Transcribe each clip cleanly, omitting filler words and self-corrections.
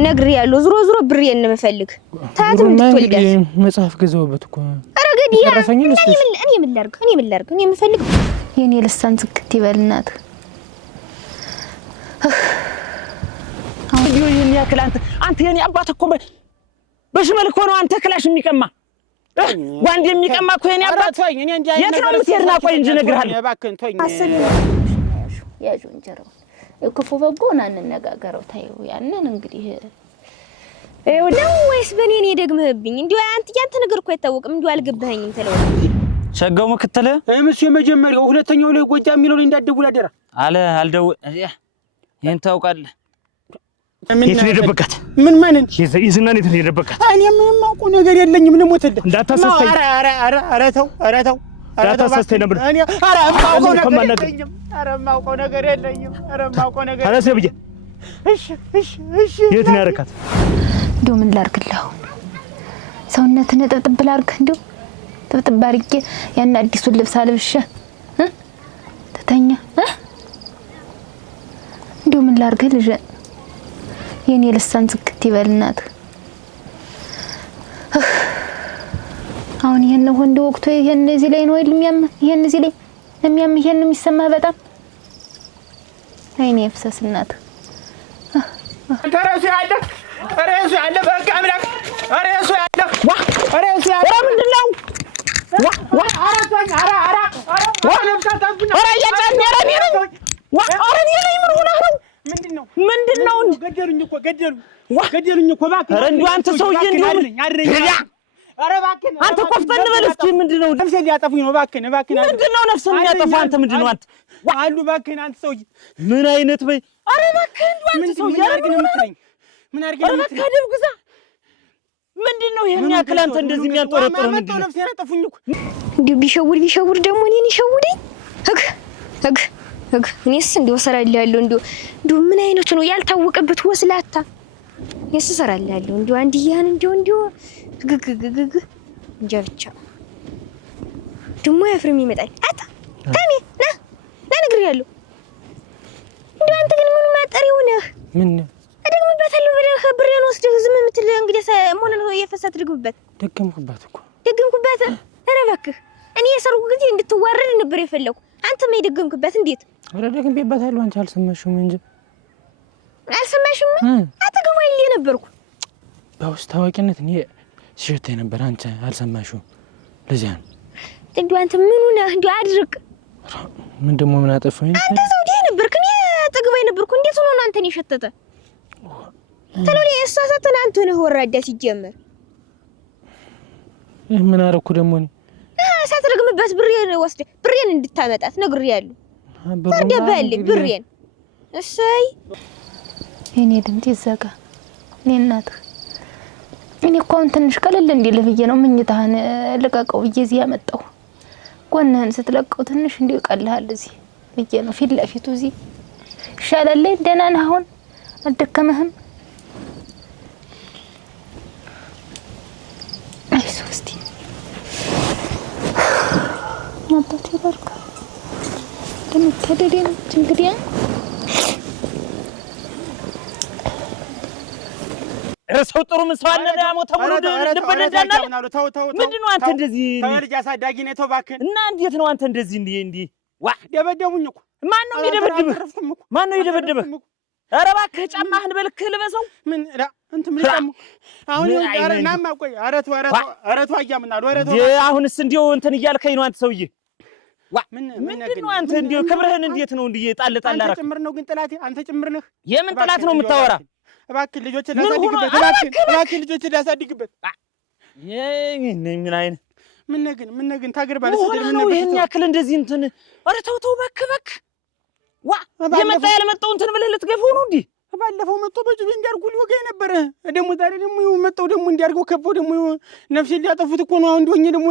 ነግሬያለሁ ዙሮ ዙሮ ብሬን ነው የምፈልግ ታያት እንድትወልደት መጽሐፍ ገዘውበት እኮ አረጋዲያ እኔ ምን ላድርግ እኔ የምፈልግ የኔ ልሳን ዝክት ይበልናት አሁን ይሄን ያክል አንተ የኔ አባት እኮ በሽመል እኮ ነው አንተ ክላሽ የሚቀማ ዋንድ የሚቀማ እኮ የኔ አባት የት ነው የምትሄድና ቆይ እንጂ እነግርሃለሁ እባክህን ተወኝ ያዡ እንጀራው እኮ በጎና እንነጋገረው ታዩ ያንን እንግዲህ ነው ወይስ በኔ ነው ደግመህብኝ እንዴ አንተ ነገር እኮ አይታወቅም እንዴ አልገባኸኝም ተለው ሸጋው መከተለ እምስ የመጀመሪያው ሁለተኛው ላይ ጎጃ የሚለው ላይ እንዳትደውል አደራ አልደው ይሄን ታውቃለህ የት ነው የደበቃት ምን ማንን ይዝናን የት ነው የደበቃት እኔ ምንም አውቀው ነገር የለኝም ልሞትልህ እንዳታሰስተኝ ኧረ ተው እንዳታሰስተኝ ነበር እኔ ኧረ ማውቀው ነገር የለኝም ኧረ ሰብዬ እሺ የት ነው ያረካት እንደው ምን ላርግልህ ሰውነትን ጥብጥብ ላርግ እንደው ጥብጥብ አርጌ ያን አዲሱን ልብስ አልብሼ ተተኛ እንደው ምን ላርግ ልጅ የኔ ልሳን ዝክት ይበልናት አሁን ይሄን ወንድ ወቅቱ ይሄን እዚህ ላይ ነው የሚያም ይሄን እዚህ ላይ የሚያም ይሄን የሚሰማ በጣም አይኔ ፍሰስናት ተረሱ ያለ በቃ አምላክ ተረሱ ያለ ምንድነው ምንድነው ገደሉኝ እኮ እባክህ ኧረ እንደው አንተ ሰውዬ እንደው ኧረ እባክህ አንተ ቆፍጠን በል እስኪ ምንድነው ነፍሴን ሊያጠፉኝ ነው እባክህ ምንድነው ነፍስን የሚያጠፋ አንተ ምንድነው አንተ አሉ እባክህ አንተ ሰውዬ ምን አይነት በይ ኧረ እባክህ እንደው አንተ ሰውዬ ምን አድርገህ ነው እባክህ አደብ ግዛ ምንድነው ይሄን ያክል አንተ እንደዚህ የሚያንጦረጥር ምንድነው ነፍሴን ያጠፉኝ እኮ እንዴ ቢሸውድ ደግሞ እኔን ይሸውደኝ እኔስ እንደው ሰራልሃለሁ እንደው ምን አይነቱ ነው ያልታወቀበት ወስላታ እኔስ ሰራልሃለሁ እንደው አንድያን እንደው ግግግግግ እንጃ ብቻ ደግሞ ያፍርም ይመጣል አታ ታሚ ና ነግሬያለሁ እንደው አንተ ግን ምን ማጠሪው ነህ ምን ደግምበታለሁ ብለህ ብሬን ወስደህ ዝም የምትል እንግዲህ ሞነ ነው የፈሳት ደግምበት ደገምኩበት ኧረ እባክህ እኔ የሰርጉ ጊዜ እንድትዋረድ ነበር የፈለኩ አንተ ምን ደገምክበት እንዴት ኧረ ደግምበታለሁ አንቺ አልሰማሽም እንጂ አልሰማሽም አጠገቡ አይል ነበርኩ በውስጥ ታዋቂነት እኔ ሲሸተኝ ነበር አንቺ አልሰማሽም ለዚያ እንደው አንተ ምን ሆነህ እንደው አድርቅ ምን ደሞ ምን አጠፋኝ አንተ ሰው ዲህ ነበርክ እኔ አጠገቡ ነበርኩ እንዴት ሆኖ ነው አንተን የሸተተ ተሎሊ እሳሳተን አንተ ነህ ወራዳ ሲጀመር ምን አረኩ ደሞ እኔ ሳትረግምበት ብሬን ወስደ ብሬን እንድታመጣት ነግሬያለሁ ወደበልኝ ብሬን እሰይ እኔ ድምጤ ዘጋ እኔ እናትህ እኔ እኮ አሁን ትንሽ ቀለል እንዲልህ ብዬ ነው ምኝታህን ልቀቀው ብዬ እዚህ ያመጣሁ ጎንህን ስትለቀው ትንሽ እንዲው ይቀልሃል እዚህ ብዬ ነው ፊት ለፊቱ እዚህ ይሻላል ደህና ነህ አሁን አልደከመህም አይሶስቲ አባቴ ባርካ ደምተደደን እንግዲህ ረሰው ጥሩ ምን ሰው አለ ያሞ ተሙሉ ደበደዳና ምንድነው አንተ እንደዚህ ተወልጅ አሳዳጊ ነህ ተባከን እና እንዴት ነው አንተ እንደዚህ እንዲህ ዋ ደበደቡኝ እኮ ማን ነው የደበደበህ ኧረ እባክህ ጫማህን በልክ ልበሰው ምን እንት ምን ጫማ አሁን ኧረ ናማ ቆይ አረቱ አያምና አሁንስ እንዲው እንትን እያልከኝ ነው አንተ ሰውዬ ዋ ምንድነው አንተ እንዲው ክብርህን እንዴት ነው እንዲህ ጣል አረክ አንተ ጭምር ነው ግን ጥላቴ አንተ ጭምር ነህ የምን ጥላት ነው የምታወራ እባክህ ልጆችን ላሳድግበት ምን አይነት ምን ግን ታገር ባለስደር ምን ነው ይሄን ያክል እንደዚህ እንትን ኧረ ተው እባክህ ዋ የመጣ ያልመጣው እንትን ብለህ ልትገፈው ነው እንዴ ባለፈው መጥቶ በጁቤ እንዲያርጉ ሊወጋኝ ነበር ደግሞ ዛሬ ደግሞ መጣው ደግሞ እንዲያርገው ከፈው ደግሞ ነፍሴን ሊያጠፉት እኮ ነው አሁን እንደሆነ ደግሞ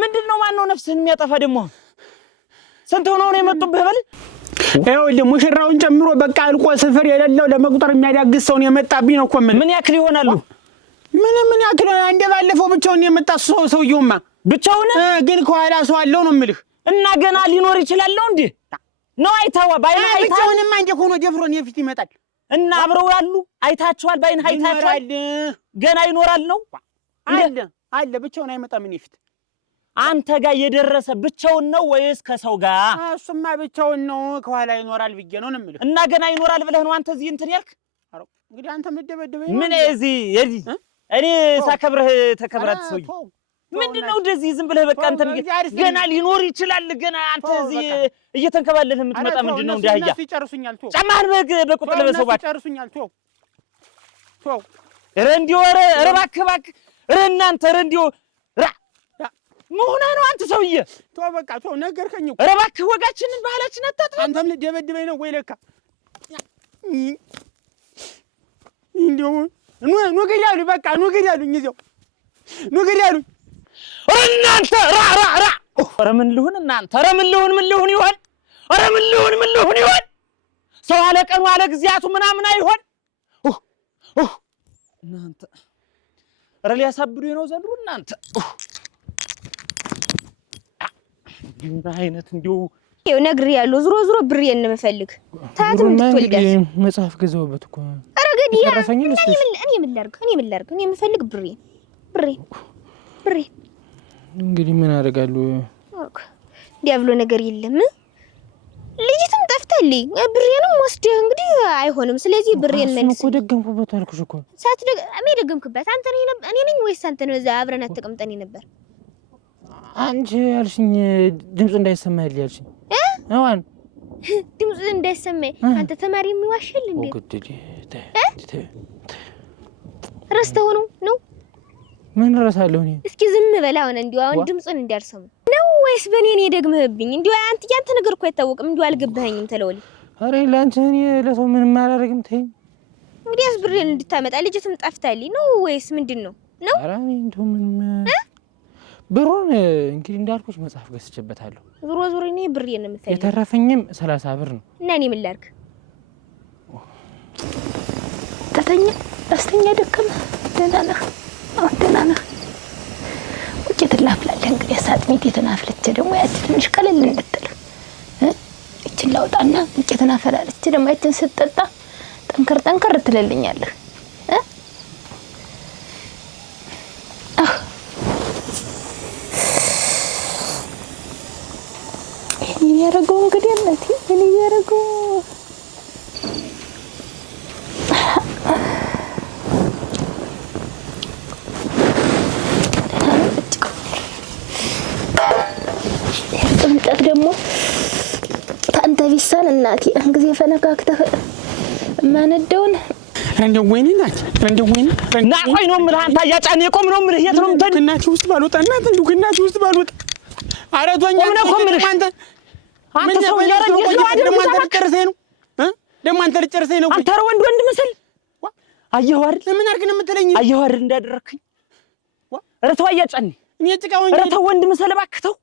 ምንድነው ማን ነው ነፍስህን የሚያጠፋ ደግሞ ስንት ሆነው ነው የመጡብህ በል ይኸውልህ ሙሽራውን ጨምሮ በቃ አልቆ ስፍር የሌለው ለመቁጠር የሚያዳግስ ሰው ነው የመጣብኝ ነው እኮ ምን ያክል ይሆናሉ ምን ያክል እንደባለፈው ብቻውን የመጣ ሰውየውማ ብቻውን ግን ከኋላ ሰው አለው ነው የምልህ እና ገና ሊኖር ይችላል እንዴ ነው አይታዋ ባይና አይታ ብቻውንማ እንደ ሆኖ ደፍሮን የፊት ይመጣል እና አብረው ያሉ አይታቸዋል ባይና አይታቸዋል ገና ይኖራል ነው አለ ብቻውን አይመጣም የፊት አንተ ጋር የደረሰ ብቻውን ነው ወይስ ከሰው ጋር እሱማ ብቻውን ነው ከኋላ ይኖራል ብዬ ነው የምልህ እና ገና ይኖራል ብለህ ነው አንተ እዚህ እንትን ያልክ እንግዲህ አንተ መደበደበኝ ምን እዚህ እኔ ሳከብርህ ተከብራት ሰውዬ ምንድነው እንደዚህ ዝም ብለህ በቃ እንትን ገና ሊኖር ይችላል ገና አንተ እዚህ እየተንከባለልህ የምትመጣ ምንድነው እንዳያ ጫማህን በቁጥር ለበሰው ባክ ይጨርሱኛል ቶ ኧረ እንዲው ኧረ እባክህ ኧረ እናንተ ኧረ እንዲው መሆንህ ነው አንተ ሰውዬ ቶ በቃ ቶ ነገርከኝ እኮ ኧረ እባክህ ወጋችንን ባህላችን አታጥፋ አንተም ልደበድበኝ ነው ወይ ለካ እንዲው ኑ ገዳሉ በቃ ኑ ገዳሉኝ እዚያው ኑ ገዳሉኝ እናንተ ራ ኧረ ምን ልሁን እናንተ ኧረ ምን ልሁን ይሆን ኧረ ምን ልሁን ይሆን ሰው አለ ቀኑ አለ ግዚያቱ ምናምን አይሆን እናንተ ኧረ ሊያሳብዱኝ ነው ዘንድሮ እናንተ እንደ አይነት እንዲው ይኸው ነግሬያለሁ ዙሮ ብሬን ነው የምፈልግ ታትም እንድትወልዳት መጽሐፍ ገዛውበት እኮ ኧረ ገዲያ እኔ ምን ላድርግ እኔ የምፈልግ ብሬን እንግዲህ ምን አደርጋለሁ ዲያብሎ ነገር የለም ልጅትም ጠፍታለኝ ብሬንም ወስደህ እንግዲህ አይሆንም ስለዚህ ብሬን መልስ እኮ ደገምኩበት አልኩሽ እኮ ደገምክበት አንተ እኔ ነኝ ወይስ አንተ ነው እዛ አብረን አትቀምጠን ነበር አንቺ ያልሽኝ ድምጽ እንዳይሰማህ ያልሽኝ አዋን ድምጽ እንዳይሰማህ አንተ ተማሪ የሚዋሽል እንዴ ረስተው ነው ምን ረሳለሁ እኔ እስኪ ዝም በል አሁን እንዲው አሁን ድምጹን እንዲያርሰሙ ነው ወይስ በኔ ደግመህብኝ እንዲው ያንተ ነገር እኮ አይታወቅም እንዲው አልገባኸኝም ተለወል አሬ ላንቺ እኔ ለሰው ምንም አላደርግም ተይ እንግዲህ ብሬን እንድታመጣ ልጅትም ጠፍታልኝ ነው ወይስ ምንድነው ነው አረ እኔ እንደው ምንም ብሩን እንግዲህ እንዳልኩሽ መጽሐፍ ገዝቼበታለሁ ዙሮ እኔ ብሬን ነው የምፈልገው የተረፈኝም 30 ብር ነው እና እኔ ምን ላድርግ አስተኛ ደከመ ደህና ነህ ውጭ ትላፍላለህ እንግዲህ ሳጥሚት የተናፍለች ደግሞ ያቺ ትንሽ ቀለል እንድትል እቺን ላውጣና ውጭ ተናፈላለች ደግሞ ያቺን ስትጠጣ ጠንከር ትለልኛለህ እኔ ያረጋው እንግዲህ እናቴ እኔ ያረጋው ጥምጠት ደግሞ ታንተ ቢሳን እናቴ እንግዜ ፈነካክተህ ማነደውን እንደው ወይኔ ናት እንደው ወይኔ ናቆይ ነው የምልህ አንተ ያጫኔ ቆም ነው የምልህ የት ነው የምትሄድ እናቴ ውስጥ ባልወጣ እናት እንደው እናቴ ውስጥ ባልወጣ አረቷኛ አንተ ሰው ያረኝ ነው አይደል ደግሞ አንተ ልጨርሰኝ ነው ደግሞ አንተ ልጨርሰኝ ነው አንተ ወንድ መስል አየሁ አይደል ለምን አድርግ ነው የምትለኝ አየሁ አይደል እንዳደረክኝ ኧረ ተው ያጫኔ እኔ ጭቃውን ኧረ ተው ወንድ መስል እባክህ ተው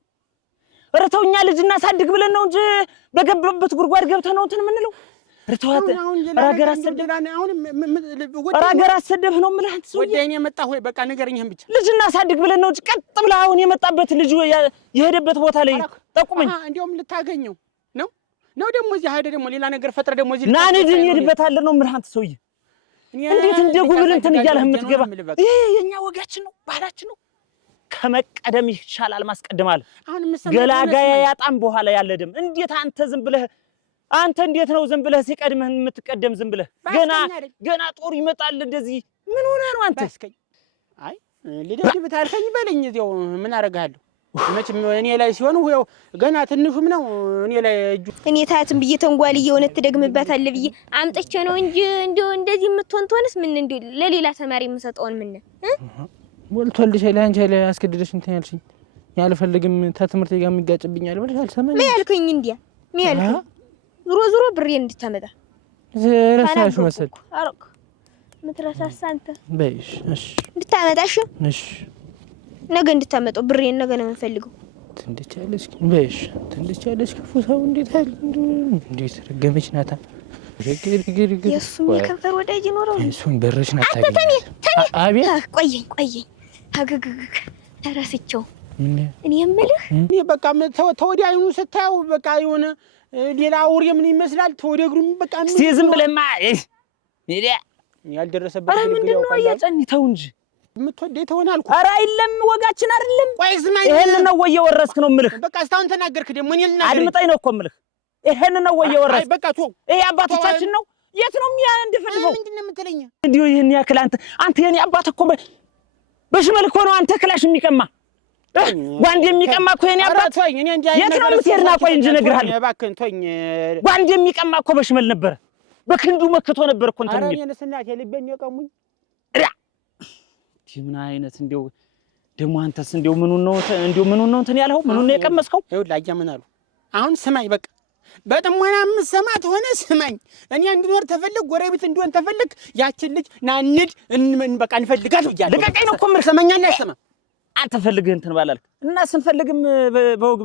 ኧረ ተው እኛ ልጅ እናሳድግ ብለን ነው እንጂ በገባበት ጉድጓድ ገብተህ ነው እንትን የምንለው ኧረ ተው ራገር አሰደብህ ነው የምልህ አንተ ሰውዬ ወደኔ መጣ ሆይ በቃ ንገረኝ ብቻ ልጅ እናሳድግ ብለን ነው እንጂ ቀጥ ብለህ አሁን የመጣበት ልጅ የሄደበት ቦታ ላይ ጠቁመኝ እንደውም ልታገኘው ነው ደግሞ እዚህ ሀደ ደግሞ ሌላ ነገር ፈጥረ ደግሞ እዚህ ና ንድን ይሄድበታል ነው የምልህ አንተ ሰውዬ እንዴት እንደ ጉብል እንትን እያለህ የምትገባ ይሄ የኛ ወጋችን ነው ባህላችን ነው ከመቀደም ይሻላል ማስቀደም አለ ገላጋያ ያጣም በኋላ ያለ ደም እንዴት አንተ ዝም ብለህ አንተ እንዴት ነው ዝም ብለህ ሲቀድምህ የምትቀደም ዝም ብለህ ገና ጦር ይመጣል እንደዚህ ምን ሆነ ነው አንተ አይ ልደድብ ታልከኝ በለኝ እዚያው ምን አደርጋለሁ መቼም እኔ ላይ ሲሆን ወይ ገና ትንሹም ነው እኔ ላይ እጁ እኔ ታትም ብዬ ተንጓል እየሆነ ትደግምበታለህ ብዬ አምጥቼ ነው እንጂ እንደው እንደዚህ የምትሆንስ ምን እንደው ለሌላ ተማሪ የምሰጠውን ምን ሞልቶልሽ ለአንቺ ላይ አስገድደሽ እንትን ያልሽኝ ያልፈልግም ተትምህርት ጋር የሚጋጭብኛል ብለሽ አልሰማኝ ምን ያልከኝ እንዲያ ምን ያልከኝ ዙሮ ብሬን እንድታመጣ ረሳሽ መሰል አረክ ምትረሳሳ አንተ በይሽ እሺ እንድታመጣሽ እሺ ነገ እንድታመጣው ብሬን ነገ ነው የምፈልገው ትንድቻለሽ በይሽ ትንድቻለሽ ክፉ ሰው እንዴት ረገመች ናታ የሱም የከንፈር ወዳጅ ይኖረው እሱን በረሽ ናታ አንተ ተኔ አቤት ቆየኝ አገግግ ተረስቸው እኔ የምልህ እኔ በቃ ተወዲያ አይኑ ስታየው በቃ የሆነ ሌላ አውሬ ምን ይመስላል ተወዲያ እግሩ በቃ እስቲ ዝም ብለህማ ሄዳ ያልደረሰበት ኧረ ምንድን ነው እያጨኝተው እንጂ የምትወደው ተሆናልኩ ኧረ አይደለም ወጋችን አይደለም ቆይ ስማኝ ይሄን ነው ወይ የወረስክ ነው የምልህ በቃ እስካሁን ተናገርክ ደግሞ እኔ ልናገር አድምጠኝ ነው እኮ የምልህ ይሄን ነው ወይ የወረስክ በቃ ተው ይሄ አባቶቻችን ነው የት ነው እንደፈልፈው ምንድነው የምትለኝ እንዴ ይሄን ያክል አንተ የኔ አባት እኮ በሽመል እኮ ነው አንተ ክላሽ የሚቀማ ጓንድ የሚቀማ እኮ የኔ አባት የት ነው የምትሄድና ቆይ እንጂ እነግርሃለሁ እባክህን ተወኝ ጓንድ የሚቀማ እኮ በሽመል ነበር በክንዱ መክቶ ነበር እኮ እንትን እኔ ነስናት የልቤን የቀሙኝ ምን አይነት እንደው ደሞ አንተስ እንደው ምኑን ነው እንትን ያልኸው ምኑን ነው የቀመስከው ይኸውልህ አያምን አሉ አሁን ስማኝ በቃ በጥሞና የምትሰማት ሆነ ስማኝ እኔ እንድኖር ተፈልግ ጎረቤት እንድሆን ተፈልግ ያችን ልጅ ናንድ በቃ እንፈልጋት ብያለሁ ልቀቀኝ ነው እኮ የምልህ ሰማኛና አይሰማ አንተ ፈልግህ እንትን ባላልክ እና ስንፈልግም በወግ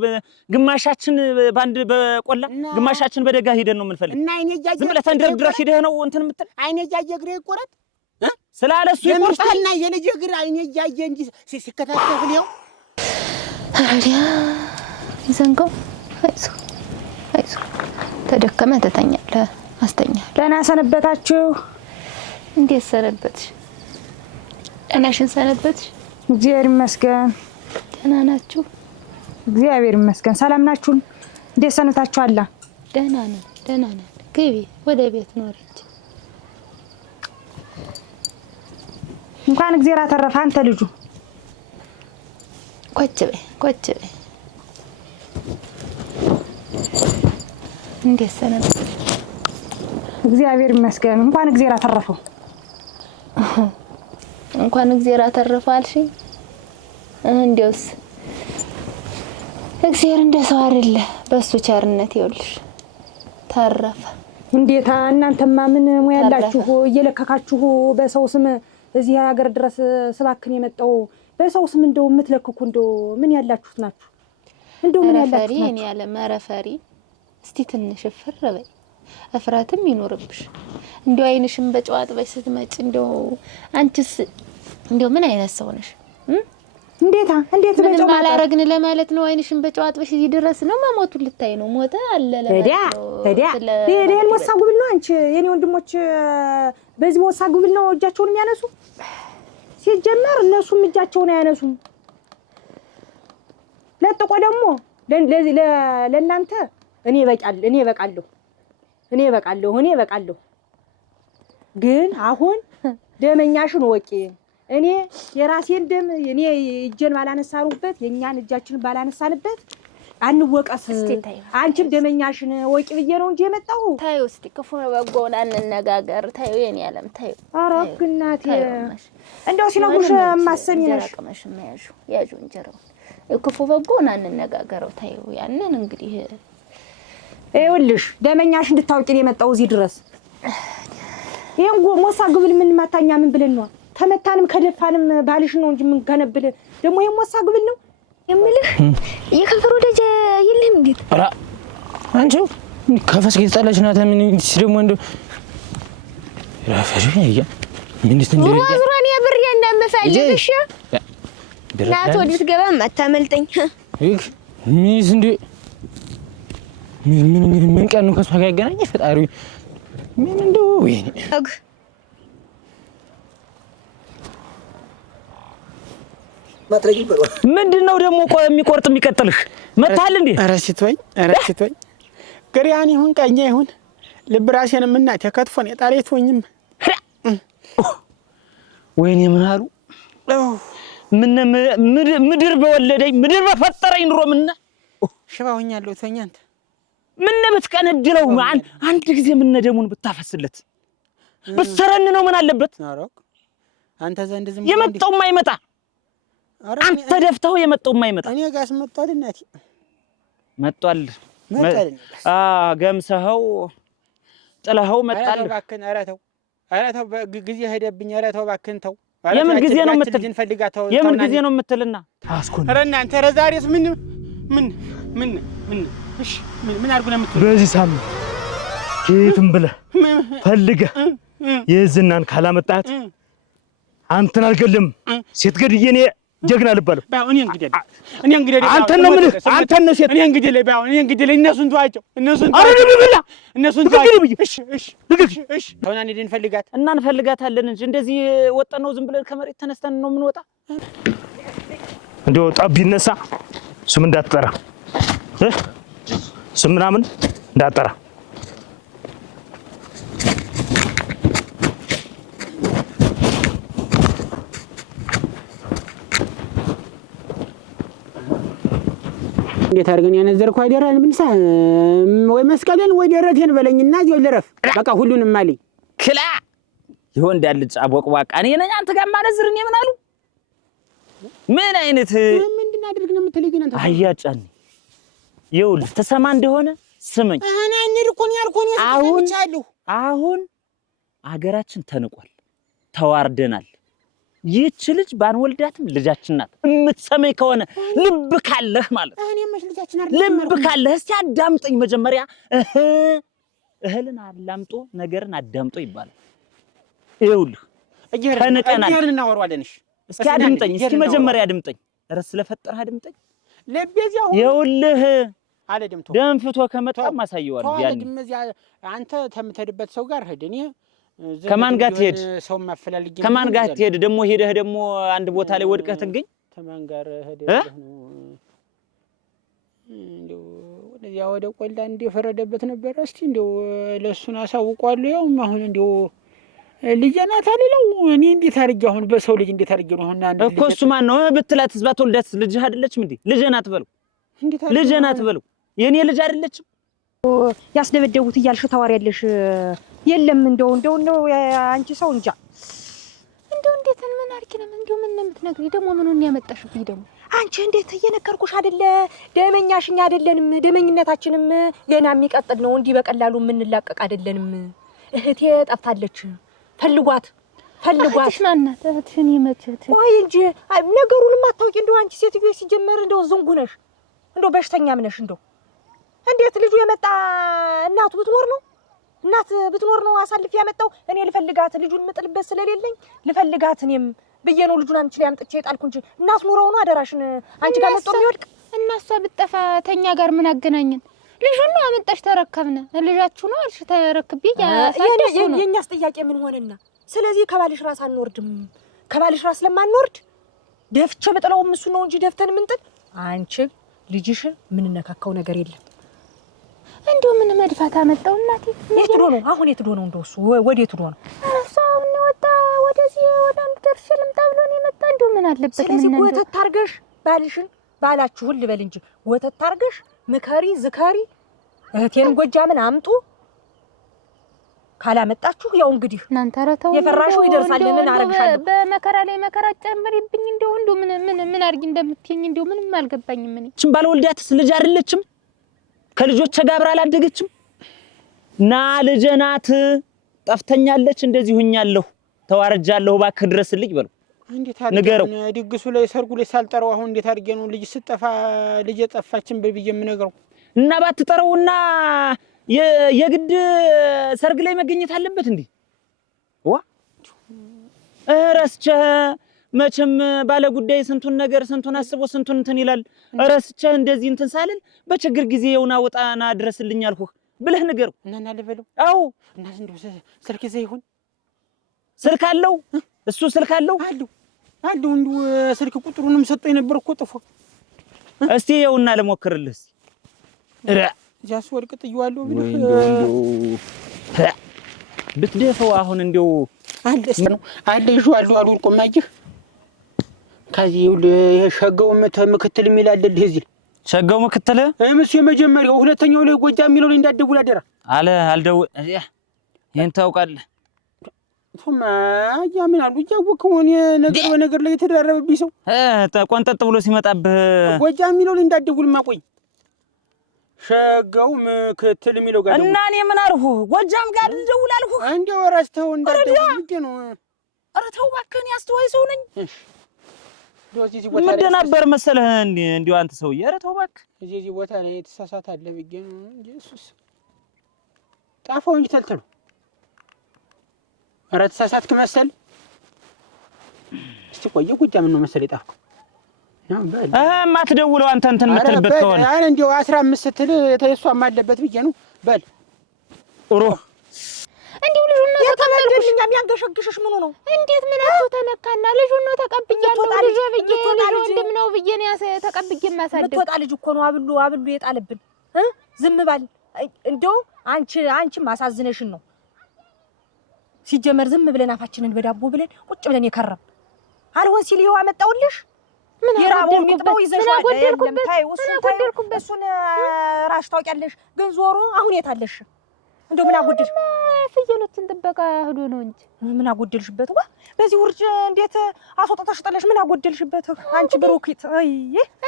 ግማሻችን ባንድ በቆላ ግማሻችን በደጋ ሄደን ነው የምንፈልግ እና አይኔ ያየ ዝም ብለህ ተንደርድረህ ሄደህ ነው እንትን የምትል አይኔ ያየ እግሬ ይቆረጥ ስላለሱ ይቆርጣልና የልጅ እግር አይኔ ያየ እንጂ ሲከታተል ይኸው አዲያ ይዘንጎ አይዞ ተደከመ ተተኛለህ አስተኛለህ ደህና ሰነበታችሁ እንዴት ሰነበትሽ እናሽን ሰነበትሽ እግዚአብሔር ይመስገን ደህና ናችሁ እግዚአብሔር ይመስገን ሰላም ናችሁ እንዴት ሰነበታችኋል ደህና ነን ግቢ ወደ ቤት ኖር እንጂ እንኳን እግዚአብሔር አተረፈ አንተ ልጁ ቆጭ በይ እንዴት ሰነበትሽ እግዚአብሔር ይመስገን እንኳን እግዚአብሔር አተረፈው እንኳን እግዚአብሔር አተረፈው አልሽኝ እንዴውስ እግዚአብሔር እንደሰው አይደለ በሱ ቸርነት ይውልሽ ተረፈ እንዴታ እናንተማ ምን ሙያላችሁ እየለከካችሁ በሰው ስም እዚህ ሀገር ድረስ ስባክን የመጣው በሰው ስም እንደው የምትለክኩ እንደው ምን ያላችሁት ናችሁ እንደው ምን ያላችሁት ናችሁ እኔ ያለ መረፈሪ እስቲ ትንሽ ፍርበይ እፍራትም ይኖርብሽ እንደው አይንሽም በጨዋጥ በይ ስትመጭ እንደው አንቺስ እንደው ምን አይነት ሰው ነሽ እንዴት በጨዋጥ ማላረግን ለማለት ነው አይንሽም በጨዋጥ በሽ ይድረስ ነው ማሞቱ ልታይ ነው ሞተ አለ ታዲያ ይሄን ወሳጉብል ነው አንቺ የኔ ወንድሞች በዚህ ወሳጉብል ነው እጃቸውን የሚያነሱ ሲጀመር እነሱም እጃቸውን አያነሱም ለጥቆ ደግሞ ለእናንተ እኔ በቃለሁ ግን አሁን ደመኛሽን ወቂ እኔ የራሴን ደም እኔ እጄን ባላነሳሩበት የኛን እጃችን ባላነሳንበት አንወቀስ አንቺም ደመኛሽን ወቂ ብዬ ነው እንጂ የመጣው ታዩ እስቲ ክፉ በጎን አንነጋገር ታዩ የኔ ዓለም ታዩ አረክ እናቴ እንደው ሲነጉሽ ማሰሚ ነሽ ያዡ እንጀራው ክፉ በጎን አንነጋገረው ታዩ ያንን እንግዲህ ይኸውልሽ ደመኛሽ እንድታውቂ ነው የመጣው እዚህ ድረስ ይሄን ሞሳ ግብል ምን ማታኛ ምን ብለን ነው ተመታንም ከደፋንም ባልሽ ነው እንጂ ምን ከነብል ደግሞ ይሄን ሞሳ ግብል ነው የምልህ የከፈሩ ደጀ ይልም እንዴት አራ አንቺ ከፈስ ከተጣላሽ ናታ ምን ደግሞ እንደ ራፈሽ ይያ ምን እንደ ወዝሮን የብር እንደምፈልግሽ ናቶ ልትገባ ማታመልጠኝ ይህ ሚስ እንደ ምን ቀን ነው ከሷ ጋር ያገናኘሽ ፈጣሪ ምን እንደው ወይኔ ምንድነው ደግሞ የሚቆርጥ የሚቀጥልሽ መታል እንዴ ኧረ ሲቶኝ ግሪያን ይሁን ቀኛ ይሁን ልብራሴንም እናት የከትፎን የጣሌቶኝም ወይኔ ምን አሉ ምድር በወለደኝ ምድር በፈጠረኝ ኑሮ ምን ሽባውኛለሁ ተኛ አንተ ምን ብትቀነድለው አንድ ጊዜ ምን ደሙን ብታፈስለት በሰረን ነው ምን አለበት አሮክ አንተ ዘንድ ዝም የመጣው ማይመጣ አንተ ደፍተው የመጣው ማይመጣ እኔ ጋርስ መጣል እናቴ መጣል ገምሰኸው ጥለኸው መጣል ባከን አራተው ጊዜ ሄደብኝ አራተው ባከን ተው የምን ጊዜ ነው የምትል የምን ጊዜ ነው የምትልና ታስኩን ኧረ እናንተ ኧረ ዛሬስ ምን እሺ ምን አድርጉ ነው የምትል በዚህ ሳምንት ከየትም ብለህ ፈልገህ የዝናን ካላመጣት አንተን አልገልም ሴት ገድዬ እኔ ጀግና ልበለው። እኔ እንግዲህ አንተ ነው ምን አንተ ነው ሴት እኔ እንግዲህ እነሱን ተዋቸው እነሱን እሺ አሁን አንዴ እንፈልጋት እና እንፈልጋታለን እንጂ እንደዚህ ወጣን ነው ዝም ብለን ከመሬት ተነስተን ነው ምን ወጣ እንደው ጠብ ቢነሳ ስም እንዳትጠራ ስም ምናምን እንዳትጠራ እንዴት አድርገን ያነዘርኩ አይደራል ምንሳ ወይ መስቀልን ወይ ደረቴን በለኝና እዚሁ ልረፍ በቃ ሁሉንም አለኝ ክላ ይሆን እንዳልጭ አቦቅባቃ እኔ ነኝ አንተ ጋር ማነዝርን የምን አሉ ምን አይነት ምንድን አድርግ ነው የምትለኝ ግን አንተ አያጫኒ ይውል ተሰማ እንደሆነ ስመኝ እኔ እንድኩን ያልኩን ያስቀምጫለሁ አሁን አገራችን ተንቋል ተዋርደናል ይህች ልጅ ባንወልዳትም ልጃችን ናት እምትሰመኝ ከሆነ ልብ ካለህ ማለት እኔም ልጃችን አይደለም ልብ ካለህ እስቲ አዳምጠኝ መጀመሪያ እህልን አላምጦ ነገርን አዳምጦ ይባላል ይውልህ ተንቀናል እየርን እናወራዋለን እስኪ አድምጠኝ እስኪ መጀመሪያ አድምጠኝ እረስ ስለፈጠረህ አድምጠኝ ለቤዚያው ይውልህ አለ ደምቶ ደምፍቶ ከመጣ ማሳየዋል ያን አንተ ተምተድበት ሰው ጋር ሄድ እኔ ከማን ጋር ትሄድ ሰው ማፈላልግ ከማን ጋር ትሄድ ደሞ ሄደህ ደሞ አንድ ቦታ ላይ ወድቀህ ትገኝ ከማን ጋር ሄደህ ነው እንደው ወደዚያ ወደ ቆላ እንደፈረደበት ነበር እስቲ እንደው ለሱን አሳውቋለሁ ያው አሁን እንደው ልጅናት አለለው እኔ እንዴት አድርጌ አሁን በሰው ልጅ እንዴት አድርጌ ነው እና እኮ እሱ ማን ነው ብትላት ዝባት ወልዳት ልጅህ አይደለችም እንዴ ልጅናት በለው እንዴት ልጅናት በለው የኔ ልጅ አይደለችም ያስደበደቡት እያልሽ ታዋሪያለሽ የለም እንደው አንቺ ሰው እንጃ እንደው እንዴት ምን አርኪ ነው እንደው ምን የምትነግሪ ደግሞ ምኑን ያመጣሽብኝ ደግሞ አንቺ እንዴት እየነከርኩሽ አይደለ ደመኛሽኛ አይደለንም ደመኝነታችንም ገና የሚቀጥል ነው እንዲህ በቀላሉ የምንላቀቅ አይደለንም እህቴ ጠፍታለች ፈልጓት ማናት እህትሽን ይመችት ወይ እንጂ ነገሩንም አታውቂ እንደው አንቺ ሴትዮ ሲጀመር እንደው ዝንጉ ነሽ እንደው በሽተኛም ነሽ እንደው እንዴት ልጁ የመጣ እናቱ ብትኖር ነው እናት ብትኖር ነው አሳልፍ ያመጣው እኔ ልፈልጋት ልጁን ምጥልበት ስለሌለኝ ልፈልጋት እኔም ብዬ ነው ልጁን አንቺ ላይ አምጥቼ ጣልኩ እንጂ እናት ኑረው ነው አደራሽን አንቺ ጋር መጥቶ የሚወድቅ እናሷ ብትጠፋ ተኛ ጋር ምን አገናኘን ልጁን ነው አመጣሽ ተረከብነ ልጃችሁ ነው አልሽ ተረክቢ ያሳደሱ ነው የኛስ ጥያቄ ምን ሆነና ስለዚህ ከባልሽ ራስ አንወርድም ከባልሽ ራስ ለማንወርድ ደፍቼ በጥለው እሱ ነው እንጂ ደፍተን ምንጥል አንቺ ልጅሽን ምን ነካካው ነገር የለም እንደው ምን መድፋት አመጣው እናቴ የት ዶ ነው አሁን የት ዶ ነው እንደሱ ወዴት ዶ ነው እሷው ነው ወጣ ወደዚህ ወደ አንዱ ደርሽ ልምጣ ብሎ ነው የመጣ እንደው ምን አለበት ስለዚህ ወተት ታርገሽ ባልሽን ባላችሁን ልበል እንጂ ወተት ታርገሽ ምከሪ ዝከሪ እህቴን ጎጃምን አምጡ ካላመጣችሁ ያው እንግዲህ እናንተ ረተው የፈራሹ ይደርሳልን አረግሻለሁ በመከራ ላይ መከራ ጨምሪብኝ እንደው ምን አርጊ እንደምትይኝ እንደው ምንም አልገባኝም እኔ እቺም ባልወልዳትስ ልጅ አይደለችም ከልጆች ጋር አብራ አላደገችም ና ልጄ ናት ጠፍተኛለች እንደዚህ ሁኛለሁ ተዋርጃለሁ እባክህ ድረስልኝ በለው እንዴት አድርገው ድግሱ ላይ ሰርጉ ላይ ሳልጠራው አሁን እንዴት አድርጌ ነው ልጅ ስጠፋ ልጅ ጠፋችን በብዬ የምነግረው እና ባትጠራውና የግድ ሰርግ ላይ መገኘት አለበት እንዴ ዋ ረስቼ መቼም ባለ ጉዳይ ስንቱን ነገር ስንቱን አስቦ ስንቱን እንትን ይላል ረስቼ እንደዚህ እንትን ሳልል በችግር ጊዜ የውና ወጣና ድረስልኝ አልኩህ ብለህ ንገረው እና ልበለው አው እና እንደው ስልክ ይዘህ ይሁን ስልክ አለው እሱ ስልክ አለው አሉ እንደው ስልክ ቁጥሩንም ሰጠኝ ነበር እኮ ጥፎ እስቲ የውና ለሞክርልህ ጃስ ወርቅ ጥዩዋለሁ ብለህ ብትደፈው አሁን እንደው አለ ይዤዋለሁ አሉ እኮ ማጅህ ከዚህ ሸጋው ምክትል የሚል አለልህ እዚህ ሸጋው ምክትል እምስ የመጀመሪያው ሁለተኛው ላይ ጎጃም የሚለው ላይ እንዳትደውል አደራ አለ አልደውል ይሄን ታውቃለህ ቱማ ያምን አሉ ያወቀው እኔ ነገር በነገር ላይ የተደራረበብኝ ሰው ቆንጠጥ ብሎ ሲመጣብህ ጎጃም የሚለው ላይ እንዳትደውል ማቆይ ሸጋው ምክትል የሚለው ጋር እና እኔ ምን አልኩ ጎጃም ጋር ልደውል አልኩ እንደው ረስተው እንዳትደውል ነው ኧረ ተው እባክህ ያስተዋይ ሰው ነኝ እዚህ ቦታ ላይ ምንድን ነበር መሰለህ እንዲው አንተ ሰውዬ ኧረ ተው እባክህ እዚህ ቦታ ላይ የተሳሳታለ ብዬ ነው እንጂ እሱስ ጣፋው እንጂ ተልተሉ ኧረ ተሳሳትክ መሰል እስቲ ቆየ ጎጃም ነው መሰል የጣፍኩ ማትደውለው አንተ እንትን የምትልበት ከሆነ አረ እንደው 15 ስትል ተየሷም አለበት ብዬ ነው። በል ኡሮ እንዴው ልጁ ነው ተቀበልኩሽ። የሚያንገሸግሽሽ ምኑ ነው? እንዴት ምን አጥቶ ተነካና ልጁ ነው ተቀብያለሁ። ልጅ ብዬ ልጅ ወንድም ነው ብዬ ነው ተቀብዬ ማሳደግ። ምትወጣ ልጅ እኮ ነው አብሉ የጣለብን። ዝም ባል እንደው አንቺ ማሳዝነሽን ነው። ሲጀመር ዝም ብለን አፋችንን በዳቦ ብለን ቁጭ ብለን የከረም አልሆን ሲል ይኸው አመጣውልሽ። ምን ይራቦን ይጥበው ይዘሽዋል። እሱን ራሽ ታውቂያለሽ። ግን ዞሮ አሁን የታለሽ? እንደው ምን አጎደልሽ? ፍየሎችን ጥበቃ ሄዶ ነው እንጂ ምን አጎደልሽበት? ዋ በዚህ ውርጭ እንዴት አስወጣታሽ ጥለሽ ምን አጎደልሽበት? አንቺ ብሩክት አይ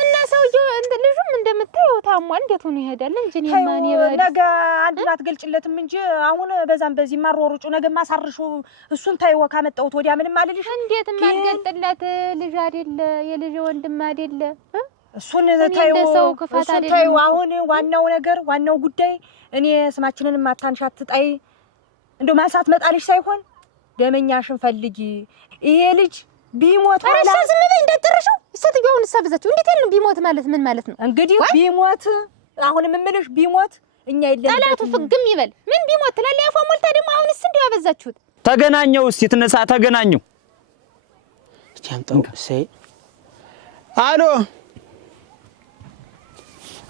እና ሰውዬው ልጁም እንደምታየው ታሟል። እንዴት ሆኖ ይሄዳል እንጂ ማን ይባል ነገ አንዱን አትገልጭለትም እንጂ አሁን በዛም በዚህ ማሮሩጩ ነገ ማሳርሹ እሱን ታይው ካመጣሁት ወዲያ ምንም አልልሽ። እንዴት ማልገልጥለት ልጅ አይደለ የልጅ ወንድም አይደለ? እሱን ታይው አሁን ዋናው ጉዳይ እኔ ስማችንን ማታንሻት ጣይ እንደው ማንሳት መጣልሽ ሳይሆን ደመኛሽን ፈልጊ። ይሄ ልጅ ቢሞት አረሽ ዝም በይ እንዳትረሽው። ስትገውን ሰብዘችው እንዴት ያለን ቢሞት ማለት ምን ማለት ነው? እንግዲህ ቢሞት አሁን ምምልሽ ቢሞት እኛ የለም ጠላቱ ፍግም ይበል። ምን ቢሞት ትላለህ? ያፏ ሞልታ ደግሞ አሁንስ እንደው አበዛችሁት። ተገናኘው እስቲ ትነሳ ተገናኘው። እስቲ አምጣው ሰይ አሎ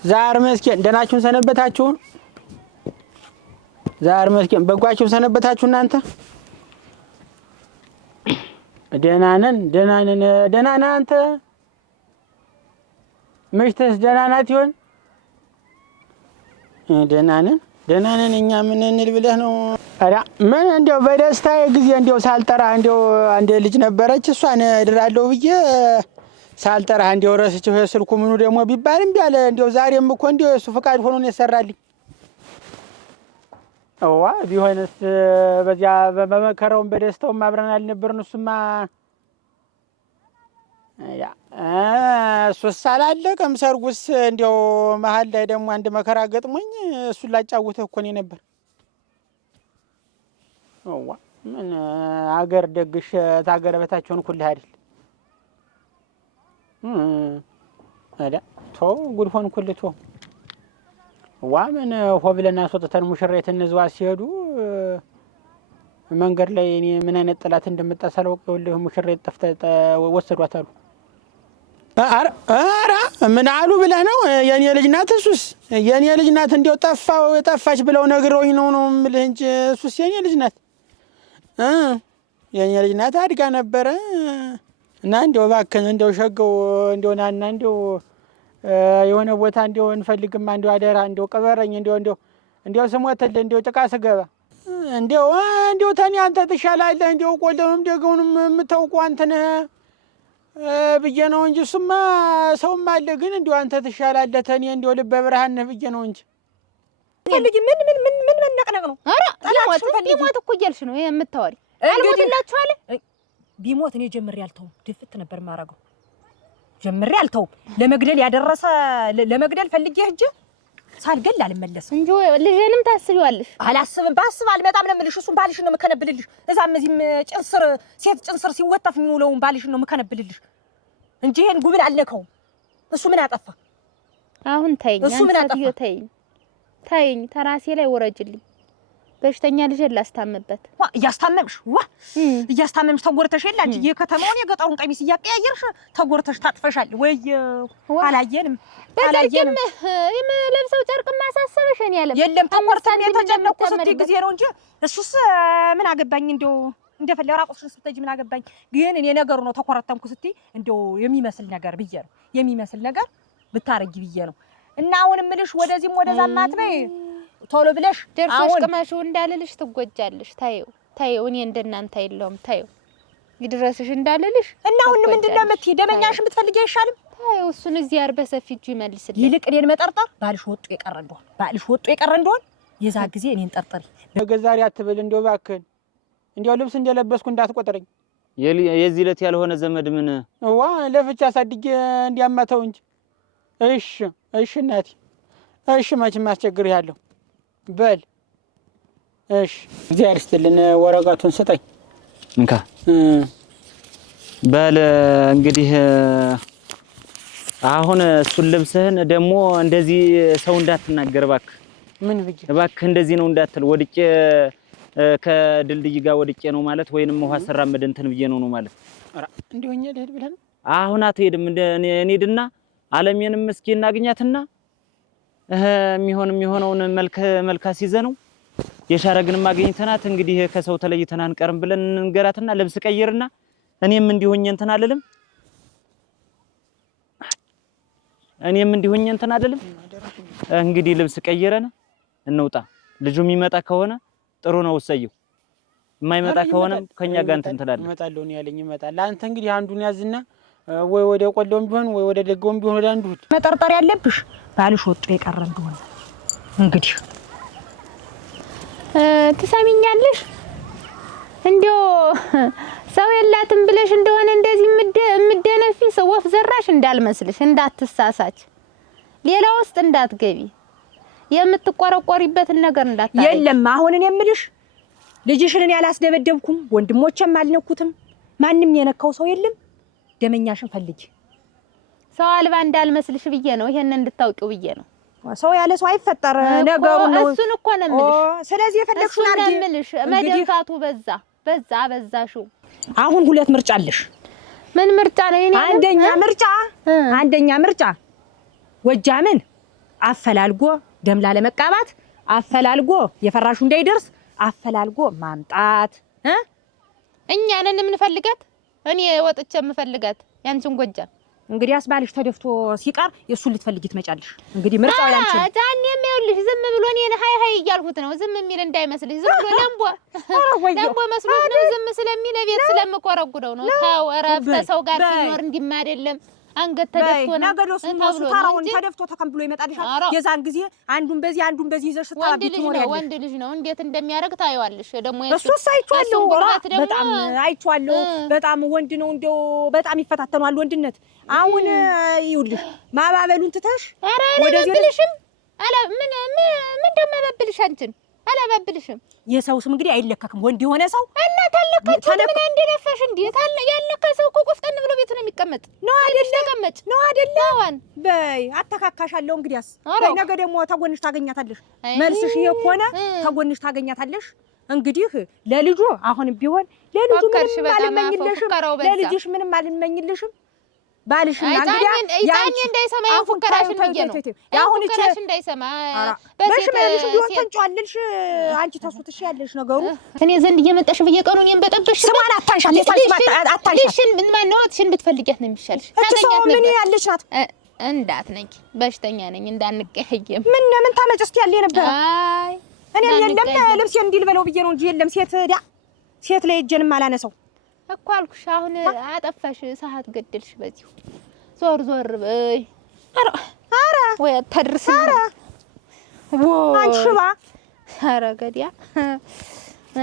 ዛር መስኪን ደናችሁን ሰነበታችሁ? ዛር መስኪን በጓችሁ ሰነበታችሁ እናንተ? ደህና ነን። ደህና ነህ አንተ? ምሽትስ ደህና ናት ይሆን? ደህና ነን እኛ ምን እንል ብለህ ነው? ኧረ ምን እንደው በደስታዬ ጊዜ እንደው ሳልጠራ እንደው አንድ ልጅ ነበረች እሷን እድራለሁ ብዬ ሳልጠራህ እንደው ረስቼው ስልኩ ምኑ ደግሞ ቢባል እምቢ አለ። እንደው ዛሬም እኮ እንደው እሱ ፈቃድ ሆኖ ነው የሰራልኝ። አዋ ቢሆንስ በዚያ በመከራውም በደስታውም አብረን አልነበርን? እሱማ እሱስ አላለቀም። ሰርጉስ እንደው መሀል ላይ ደግሞ አንድ መከራ ገጥሞኝ እሱን ላጫውተህ እኮ ነው ነበር። አዋ ምን አገር ደግሽ ታገረ በታቸውን ኩልህ አይደል? አዳ ተው ጉድ ሆን ኩልቶ ዋምን ሆብለና ሶተተን ሙሽራይት እንዝዋ ሲሄዱ መንገድ ላይ እኔ ምን አይነት ጥላት እንደምጣሰለው ወልህ ሙሽራይት ጠፍታ ወሰዷት አሉ። አራ ምን አሉ ብለህ ነው? የኔ ልጅ ናት። እሱስ የኔ ልጅ ናት። እንደው ጠፋች ብለው ነግረውኝ ነው የምልህ እንጂ እሱስ የኔ ልጅ ናት። የኔ ልጅ ናት። አድጋ ነበረ እና እንደው እባክህን እንደው ሸገው እንደው ናና እንደው የሆነ ቦታ እንደው እንፈልግማ እንደው አደራ እንደው ቅበረኝ እንደው ስሞትልህ እንደው ጭቃ ስገባ እንደው ተኔ አንተ ትሻላለህ እንደው ቆለውንም ደገውንም የምታውቁ አንተ ነህ ብዬ ነው እንጂ እሱማ ሰውም አለ። ግን እንደው አንተ ትሻላለህ ተኔ እንደው ልበ ብርሃን ነህ ብዬ ነው እንጂ ፈልጊ ምን መነቅነቅ ነው? ኧረ ቢሞት እኮ እያልሽ ነው የምታወሪ? አልሞትላችሁ አለ ቢሞት እኔ ጀምሬ አልተውም። ድፍት ነበር ማረገው። ጀምሬ አልተውም። ለመግደል ፈልጌ ሂጅ ሳልገል አልመለስም እንጂ ልጄንም ታስቢዋለሽ? አላስብም። ባስብ አልመጣም ነው የምልሽ። እሱም ባልሽን ነው የምከነብልልሽ። እዛም እዚህም ሴት ጭንስር ሲወጣፍ የሚውለውን ባልሽን ነው የምከነብልልሽ እንጂ ይሄን ጉብል አልነካውም። እሱ ምን አጠፋ? አሁን ተይኝ። እሱ ምን አጠፋ? ተይኝ። ተራሴ ላይ ወረጅልኝ። በሽተኛ ልጅ ላስታምበት። እያስታመምሽ ተጎርተሽ የለ አንቺ የከተማውን የገጠሩን ቀሚስ እያቀያየርሽ ተጎርተሽ ታጥፈሻል ወይ? አላየንም። የምለብሰው ጨርቅ ማሳሰበሽ እኔ ያለም የለም። ተቆርተን የተጨነቁ ስትይ ጊዜ ነው እንጂ እሱስ ምን አገባኝ? እንደው እንደፈለገ ራቆትሽን ስትይ ምን አገባኝ? ግን እኔ ነገሩ ነው ተቆረተምኩ ስትይ እንደው የሚመስል ነገር ብዬ ነው የሚመስል ነገር ብታረጊ ብዬ ነው። እና አሁን እምልሽ ወደዚህም ወደዛም አትበይ። ቶሎ ብለሽ ደርሶሽ ቅመሽው እንዳልልሽ ትጎጃለሽ። ታየው እኔ እንደናንተ አይደለም። ታየው ይድረስሽ እንዳልልሽ እና አሁን ምንድነው የምትይ? ደመኛሽ የምትፈልጊ አይሻልም? ታየው እሱን እዚህ አርበ ሰፊ እጁ ይመልስልኝ። ይልቅ እኔን መጠርጠር ባልሽ ወጡ የቀረ እንደሆነ የዛ ጊዜ እኔን ጠርጥሪ። ነገ ዛሬ አትበል እንደው እባክህን። እንደው ልብስ እንደለበስኩ እንዳትቆጥረኝ። የዚህ ዕለት ያልሆነ ዘመድ ምን ለፍቻ አሳድጌ እንዲያማተው እንጂ። እሺ እናቴ፣ እሺ መቼም አስቸግሬሃለሁ። በል እሺ፣ እግዚአብሔር ይስጥልን። ወረቀቱን ስጠኝ እንካ። በል እንግዲህ አሁን እሱን ልብስህን ደግሞ እንደዚህ ሰው እንዳትናገር እባክህ። ምን ብዬ እባክህ እንደዚህ ነው እንዳትል። ወድቄ ከድልድይ ጋር ወድቄ ነው ማለት ወይንም ውሃ ሰራመድ እንትን ብዬ ነው ማለት። ኧረ እንደሆኛ ልሄድ ብለህ ነው? አሁን አትሄድም። እንሂድና አለሜንም እስኪ እናግኛትና የሚሆነውን መልካስ ይዘነው የሻረግንም አገኝተናት እንግዲህ ከሰው ተለይተን አንቀርም ብለን እንገራትና ልብስ ቀይርና እኔም እንዲሆኝ እንትን አልልም እንግዲህ ልብስ ቀይረን እንውጣ። ልጁ የሚመጣ ከሆነ ጥሩ ነው እሰየው፣ የማይመጣ ከሆነ ከኛ ጋር እንትን ትላለህ። እመጣለሁ ነው ያለኝ። ይመጣል። አንተ እንግዲህ አንዱን ያዝና ወይ ወደ ቆሎም ቢሆን ወይ ወደ ደጋውም ቢሆን ወደ አንዱ መጠርጠር ያለብሽ ባልሽ ወጥቶ የቀረ እንደሆነ እንግዲህ ትሰሚኛለሽ? እንዲያው ሰው የላትም ብለሽ እንደሆነ እንደዚህ ምደነፊ ሰው ወፍ ዘራሽ እንዳልመስልሽ፣ እንዳትሳሳች፣ ሌላ ውስጥ እንዳትገቢ፣ የምትቆረቆሪበትን ነገር እንዳታረጊ። የለም አሁን እኔ የምልሽ ልጅሽን እኔ አላስደበደብኩም፣ ወንድሞቼም አልነኩትም፣ ማንም የነካው ሰው የለም። ደመኛሽን ፈልጊ። ሰው አልባ እንዳልመስልሽ ብዬ ነው፣ ይሄን እንድታውቂው ብዬ ነው። ሰው ያለ ሰው አይፈጠር ነገሩ ነው። እሱን እኮ ነው የምልሽ። ስለዚህ የፈለግሽውን አድርጊ። እሱን ነው የምልሽ። መደንፋቱ በዛሽው። አሁን ሁለት ምርጫ አለሽ። ምን ምርጫ ነው? እኔ አንደኛ ምርጫ ጎጃምን አፈላልጎ ደም ላለመቃባት፣ አፈላልጎ የፈራሹ እንዳይደርስ አፈላልጎ ማምጣት። እኛ ነን የምንፈልጋት። እኔ ወጥቼ የምፈልጋት ያንቺን ጎጃም። እንግዲህ አስባልሽ ተደፍቶ ሲቀር የሱን ልትፈልጊ ትመጫለሽ። እንግዲህ ምርጫው ያንቺ ነው። ዛኔም ይኸውልሽ ዝም ብሎ እኔን ሃይ እያልኩት ነው። ዝም የሚል እንዳይመስልሽ። ዝም ብሎ ለምቦ መስሎት ነው። ዝም ስለሚል ቤት ስለምቆረጉደው ነው። ተው እረፍ። ተሰው ጋር ሲኖር እንዲማ አይደለም። አንገት ተደፍቶ ነው ነገዶስ ነው ታራውን ተደፍቶ ተከምብሎ ይመጣልሻል። የዛን ጊዜ አንዱን በዚህ ይዘሽ ስታባቢ ትኖሪያለሽ። ወንድ ልጅ ነው እንዴት እንደሚያደርግ ታይዋለሽ። ደግሞ እሱስ አይቼዋለሁ፣ በጣም አይቼዋለሁ። በጣም ወንድ ነው እንደው በጣም ይፈታተናል ወንድነት። አሁን ይኸውልሽ ማባበሉን ትተሽ ወደዚህ ምን እንደማባብልሽ አንቺን አላባብልሽም። የሰው ስም እንግዲህ አይለከክም። ወንድ የሆነ ሰው እና ታለካች ምን እንደነፋሽ እንዴት አለ ያለከ ሰው እኮ ቆፍጠን ብሎ ቤት ነው የሚቀመጥ ነው አይደል? ተቀመጭ ነው አይደል? በይ አተካካሻለሁ። እንግዲያስ በይ ነገ ደግሞ ተጎንሽ ታገኛታለሽ። መልስሽ ይሄ ሆነ ተጎንሽ ታገኛታለሽ። እንግዲህ ለልጁ አሁንም ቢሆን ለልጁ ምንም አልመኝልሽም። ለልጅሽ ምንም አልመኝልሽም። ባልሽና እንግዲያ ያንቺ እንዳይሰማ ያንፉከራሽን ብዬ ነው። ያንፉከራሽ እንዳይሰማ በሽመልሽ ቢሆን ተንጫዋለሽ። አንቺ ተሱትሽ ያለሽ ነገሩ እኔ ዘንድ እየመጣሽ በየቀኑ እኔን በጠበሽ ስማን አታንሻት። ልሽን ምን ማነው ትሽን ብትፈልጊያት ነው የሚሻልሽ። ታገኛት ነው ምን ያለሽ ናት። እንዳትነቂ በሽተኛ ነኝ እንዳንቀየም። ምን ታመጭ እስኪ ያለ ነበር። አይ እኔ የለም ልብስ እንዲል በለው ብዬ ነው እንጂ የለም ሴት ላይ እጄንም አላነሰው እኮ አልኩሽ። አሁን አጠፋሽ፣ ሰዓት ገደልሽ። በዚሁ ዞር በይ። ኧረ ወይ ተድርስ። ኧረ አንቺ ሽባ። ኧረ ገዲያ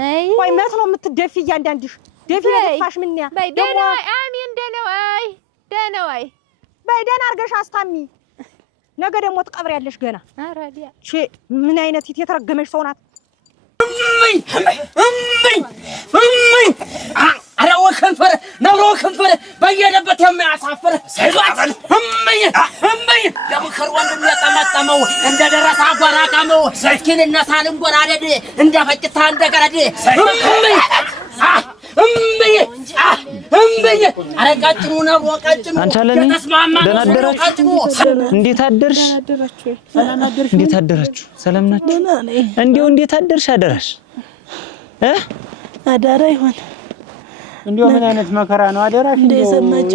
አይ ወይ መት ነው የምትደፊ። እያንዳንድሽ ደፊ ለፋሽ ምን ያ በይ። ደህና አሚን ደህና ወይ በይ። ደህና አድርገሽ አስታሚ። ነገ ደግሞ ትቀብሪያለሽ ገና። ኧረ ዲያ ምን አይነት የተረገመሽ ሰው ናት። ኧረ ወከንፈረ ነብሮ ወከንፈረ በየደበት የሚያሳፍር ሰይዟት እምኝ ለምክር ወንድም ያጠመጠመው እንደ ደረሰ አጓራ ቃመው እስኪን እነሳልን ጎራደድ እንደ ፈጭታ እንደ ገረድ እምኝ ኧረ ቀጭኑ ነብሮ ቀጭኑ ደህና አደራችሁ? እንዴት አደርሽ? እንዴት አደራችሁ? ሰላም ናችሁ? እንዴው እንዴት አደርሽ? አደራሽ አዳራ ይሆን እንዴው ምን አይነት መከራ ነው? አደራሽ እንዴው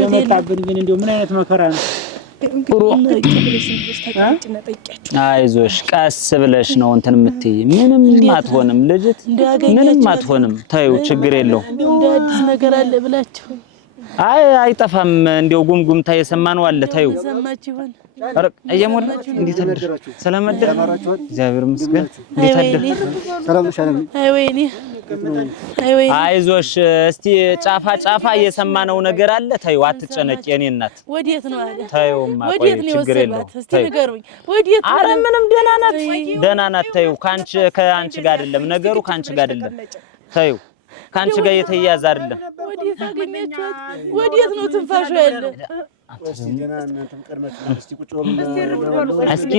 የመጣብን ግን እንዴው ምን አይነት መከራ ነው? አይዞሽ ቀስ ብለሽ ነው እንትን የምትይ። ምንም አትሆንም ልጅት፣ ምንም አትሆንም። ታዩ ችግር የለው። እንደ አዲስ ነገር አለ ብላችሁ አይ አይጠፋም። እንዴው ጉምጉምታ የሰማነው አለ። ታዩ ሰማችሁ ይሆን? አረ እየሞላ እንዴት አደርሽ? ሰላም አደርሽ? እግዚአብሔር ይመስገን። እንዴት አደርሽ? ሰላም ሻለም። አይ ወይኔ አይዞሽ እስቲ ጫፋ የሰማነው ነገር አለ። ታዩ አትጨነቂ የኔ እናት። ወዴት ነው አለ? ታዩማ ቆይ ችግር የለው። እስቲ ንገሩኝ ወዴት ነው? አረ ምንም ደህና ናት። ታዩ ከአንቺ ጋር አይደለም ነገሩ፣ ከአንቺ ጋር አይደለም። ታዩ ከአንቺ ጋር የተያያዘ አይደለም። ወዴት አገኛችኋት? ወዴት ነው ትንፋሹ ያለ? እስኪ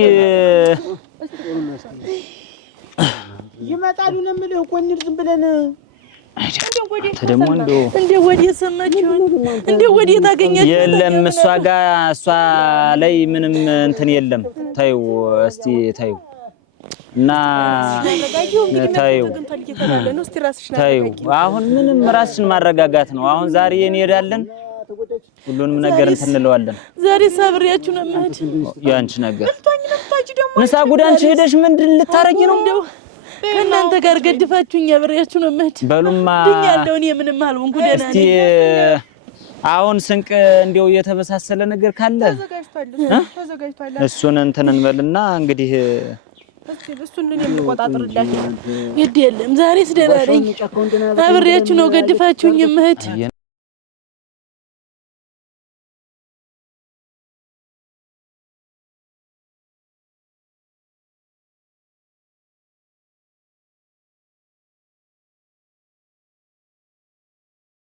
ይመጣሉ ነው የምልህ እኮ እንሂድ ዝም ብለን ደግሞ እንደው ወዲህ ሰማችሁ እንደው ወዲህ ታገኛችሁ የለም እሷ ላይ ምንም እንትን የለም ታዩ እስቲ ታዩ እና ታዩ አሁን ምንም ራስሽን ማረጋጋት ነው አሁን ዛሬ እንሄዳለን ሁሉንም ነገር እንተንለዋለን ዛሬ ሳብሪያችሁ ነው ማለት ያንቺ ነገር ምሳ ጉዳንቺ ሄደሽ ምንድን ልታረጊ ነው እንደው ከእናንተ ጋር ገድፋችሁኝ አብሬያችሁ ነው ማለት በሉማ ድኛለሁ እኔ ምንም አልሆንኩ ደህና ነኝ አሁን ስንቅ እንደው የተበሳሰለ ነገር ካለ ተዘጋጅቷል እሱን እንትን እንበልና እንግዲህ እሱን የምቆጣጥርላችሁ ግድ የለም ዛሬስ ደህና ነኝ አብሬያችሁ ነው ገድፋችሁኝ እህት